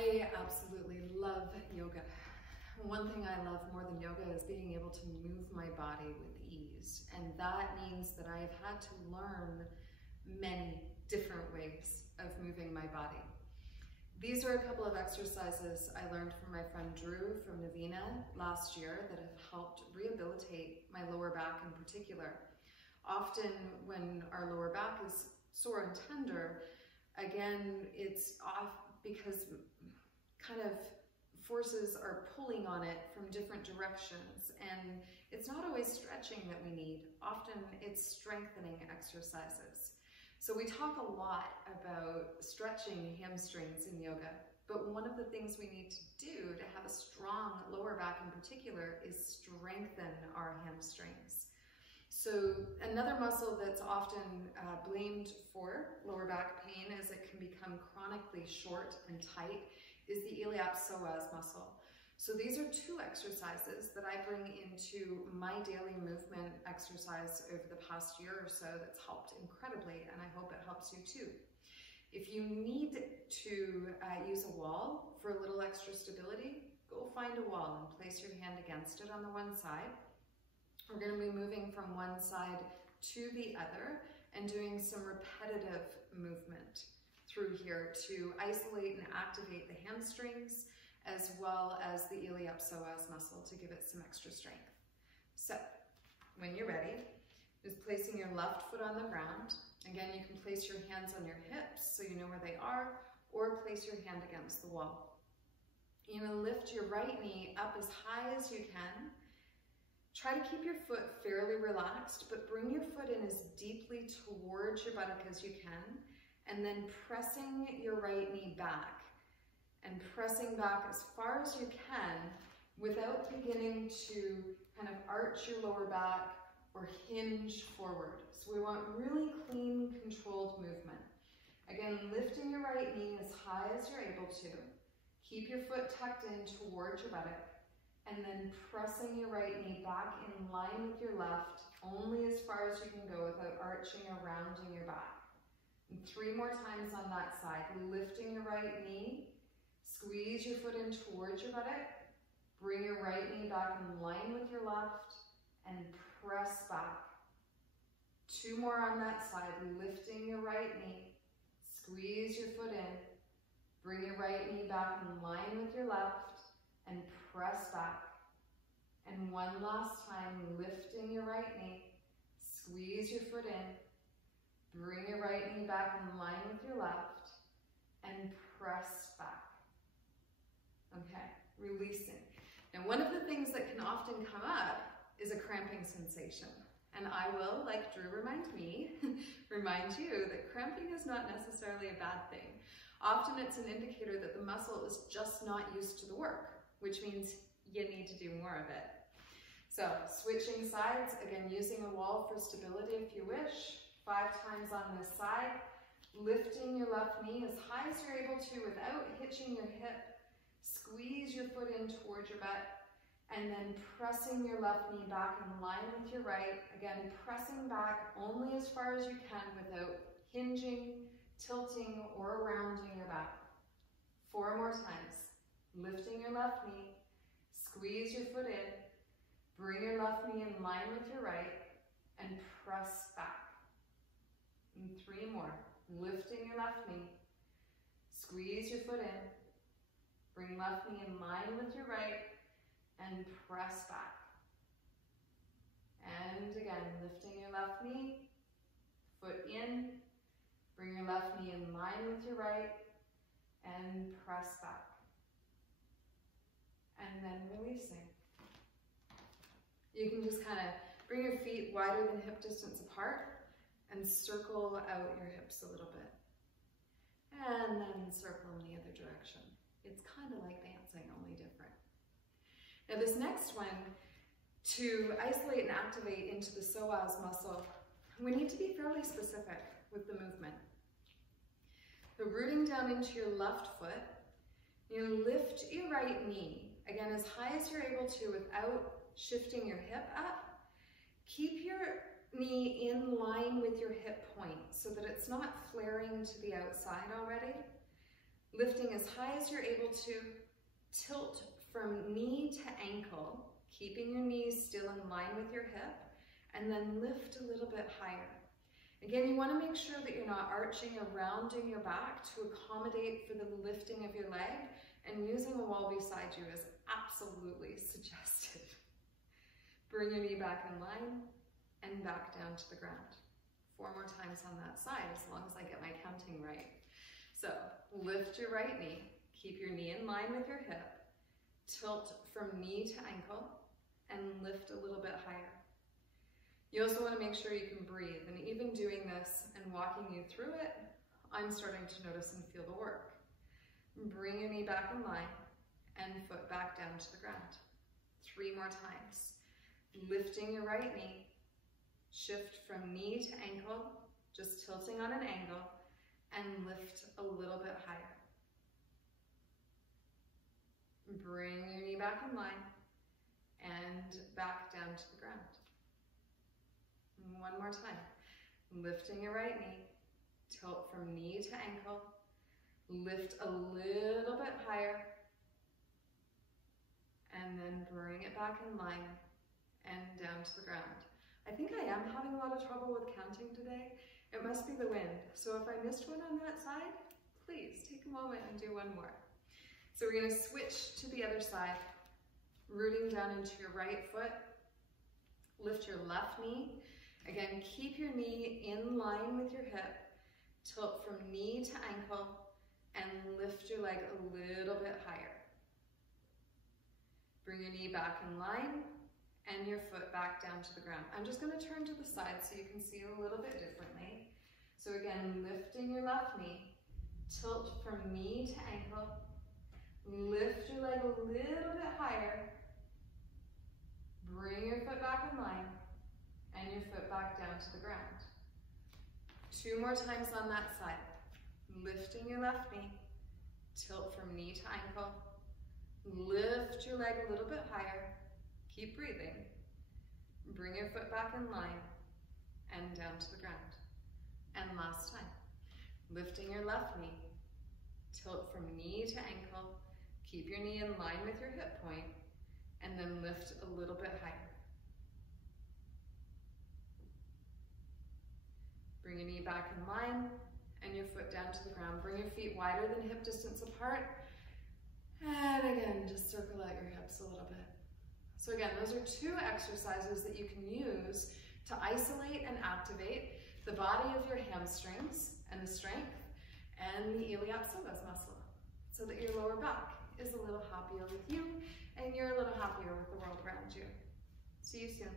I absolutely love yoga. One thing I love more than yoga is being able to move my body with ease. And that means that I've had to learn many different ways of moving my body. These are a couple of exercises I learned from my friend Drew from Navina last year that have helped rehabilitate my lower back in particular. Often when our lower back is sore and tender, again, it's off because kind of forces are pulling on it from different directions, and it's not always stretching that we need. Often it's strengthening exercises. So we talk a lot about stretching hamstrings in yoga, but one of the things we need to do to have a strong lower back in particular is strengthen our hamstrings. So another muscle that's often blamed for lower back pain as it can become chronically short and tight is the iliopsoas muscle. So these are two exercises that I bring into my daily movement exercise over the past year or so that's helped incredibly, and I hope it helps you too. If you need to use a wall for a little extra stability, go find a wall and place your hand against it on the one side. We're going to be moving from one side to the other and doing some repetitive movement through here to isolate and activate the hamstrings as well as the iliopsoas muscle to give it some extra strength. So when you're ready, just placing your left foot on the ground. Again, you can place your hands on your hips so you know where they are, or place your hand against the wall. You're going to lift your right knee up as high as you can. Try to keep your foot fairly relaxed, but bring your foot in as deeply towards your buttock as you can, and then pressing your right knee back, and pressing back as far as you can without beginning to kind of arch your lower back or hinge forward. So we want really clean, controlled movement. Again, lifting your right knee as high as you're able to. Keep your foot tucked in towards your buttock, and then pressing your right knee back in line with your left, only as far as you can go without arching or rounding your back. And 3 more times on that side. Lifting your right knee, squeeze your foot in towards your buttock, bring your right knee back in line with your left, and press back. 2 more on that side. Lifting your right knee, squeeze your foot in, bring your right knee back in line with your left, and press back. And 1 last time, lifting your right knee, squeeze your foot in, bring your right knee back in line with your left, and press back. Okay, releasing. Now, one of the things that can often come up is a cramping sensation. And I will, like Drew remind me, remind you that cramping is not necessarily a bad thing. Often it's an indicator that the muscle is just not used to the work, which means you need to do more of it. So switching sides, again, using a wall for stability if you wish. 5 times on this side. Lifting your left knee as high as you're able to without hitching your hip. Squeeze your foot in towards your butt, and then pressing your left knee back in line with your right. Again, pressing back only as far as you can without hinging, tilting, or rounding your back. 4 more times. Lifting your left knee, squeeze your foot in, bring your left knee in line with your right, and press back. And 3 more. Lifting your left knee, squeeze your foot in, bring left knee in line with your right, and press back. And again, lifting your left knee, foot in, bring your left knee in line with your right, and press back. And then releasing. You can just kind of bring your feet wider than hip distance apart and circle out your hips a little bit. And then circle in the other direction. It's kind of like dancing, only different. Now this next one, to isolate and activate into the psoas muscle, we need to be fairly specific with the movement. So rooting down into your left foot, you lift your right knee, again as high as you're able to without shifting your hip up. Keep your knee in line with your hip point so that it's not flaring to the outside already. Lifting as high as you're able to, tilt from knee to ankle, keeping your knees still in line with your hip, and then lift a little bit higher. Again, you want to make sure that you're not arching or rounding your back to accommodate for the lifting of your leg, and using a wall beside you is absolutely suggested. Bring your knee back in line and back down to the ground. 4 more times on that side, as long as I get my counting right. So lift your right knee, keep your knee in line with your hip, tilt from knee to ankle, and lift a little bit higher. You also want to make sure you can breathe, and even doing this and walking you through it, I'm starting to notice and feel the work. Bring your knee back in line and foot back down to the ground. 3 more times. Lifting your right knee, shift from knee to ankle, just tilting on an angle, and lift a little bit higher. Bring your knee back in line and back down to the ground. 1 more time. Lifting your right knee, tilt from knee to ankle, lift a little bit higher, and then bring it back in line and down to the ground. I think I am having a lot of trouble with counting today. It must be the wind. So if I missed one on that side, please take a moment and do 1 more. So we're going to switch to the other side, rooting down into your right foot. Lift your left knee. Again, keep your knee in line with your hip. Tilt from knee to ankle and lift your leg a little bit higher. Bring your knee back in line and your foot back down to the ground. I'm just going to turn to the side so you can see a little bit differently. So again, lifting your left knee, tilt from knee to ankle, lift your leg a little bit higher, bring your foot back in line, and your foot back down to the ground. 2 more times on that side. Lifting your left knee, tilt from knee to ankle, lift your leg a little bit higher, keep breathing, bring your foot back in line, and down to the ground. And last time. Lifting your left knee, tilt from knee to ankle, keep your knee in line with your hip point, and then lift a little bit higher. Bring your knee back in line and your foot down to the ground. Bring your feet wider than hip distance apart. And again, just circle out your hips a little bit. So again, those are 2 exercises that you can use to isolate and activate the body of your hamstrings and the strength and the iliopsoas muscle, so that your lower back is a little happier with you and you're a little happier with the world around you. See you soon.